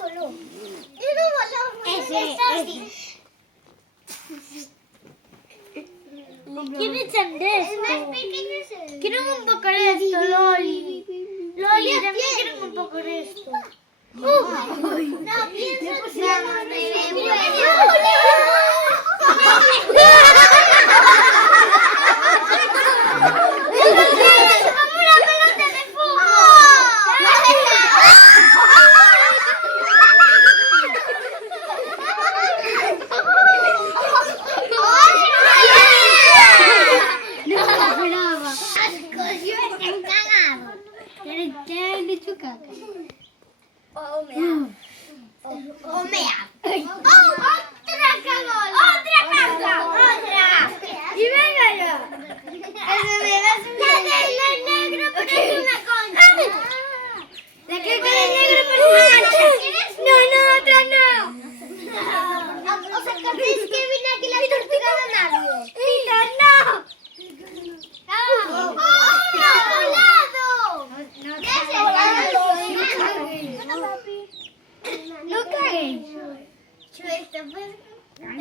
voló. Y no voló. ¿Quién echan de El más esto? pequeño es el... Quiero un poco de esto, Loli. Loli, también quiero un poco de esto. No pienso que vamos de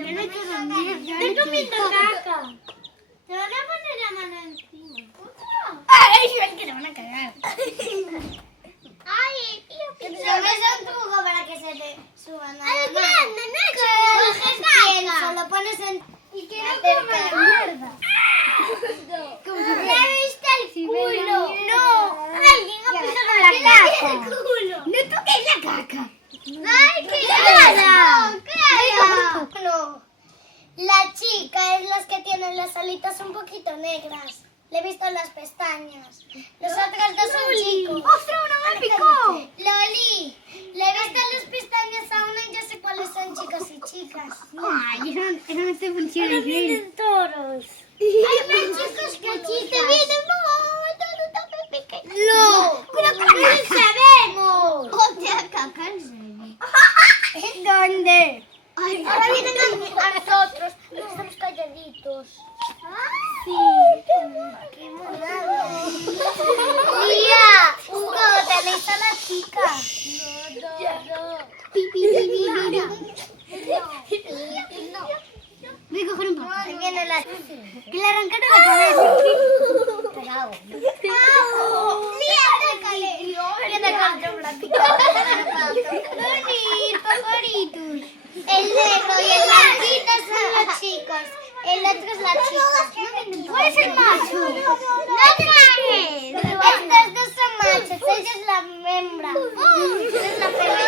Estoy comiendo caca. Te van a poner la mano encima. que te van a cagar. Ay, tío, es un truco para que se te suban a la mano. Coges pienso, lo pones en... Y que no coma mierda. ¿Le viste el culo? No. Alguien ha pisado la caca. No toques la caca. Ay, qué no. La chica es las que tienen las alitas un poquito negras. Le he visto las pestañas. Los otros dos son chicos. ¡Ostras, uno me picó! Loli, le he visto las pestañas a una y ya sé cuáles son chicos y chicas. Ay, eso no te funciona bien. Vienen toros. Hay más chicos que chicas. Te vienen No, pero ¿cómo lo sabemos? Hostia, caca, ¿en serio? ¿Dónde? Ahora vienen a nosotros. No estamos calladitos. Sí. ¡Qué monado! ¡Tía! ¡Hugo, tenéis a la chica! No. Voy a coger un poco. Ahí viene la... Que le arrancaron la cabeza. Pegado. ¡Tía, te caí! ¿Qué te cayó, Blanquita? Pajaritos. El negro y el blanquito son los chicos. El otro es la chica. ¿Cuál es el macho? ¡No cagues! Estos dos son machos. Ella es la hembra. Ella es la fea.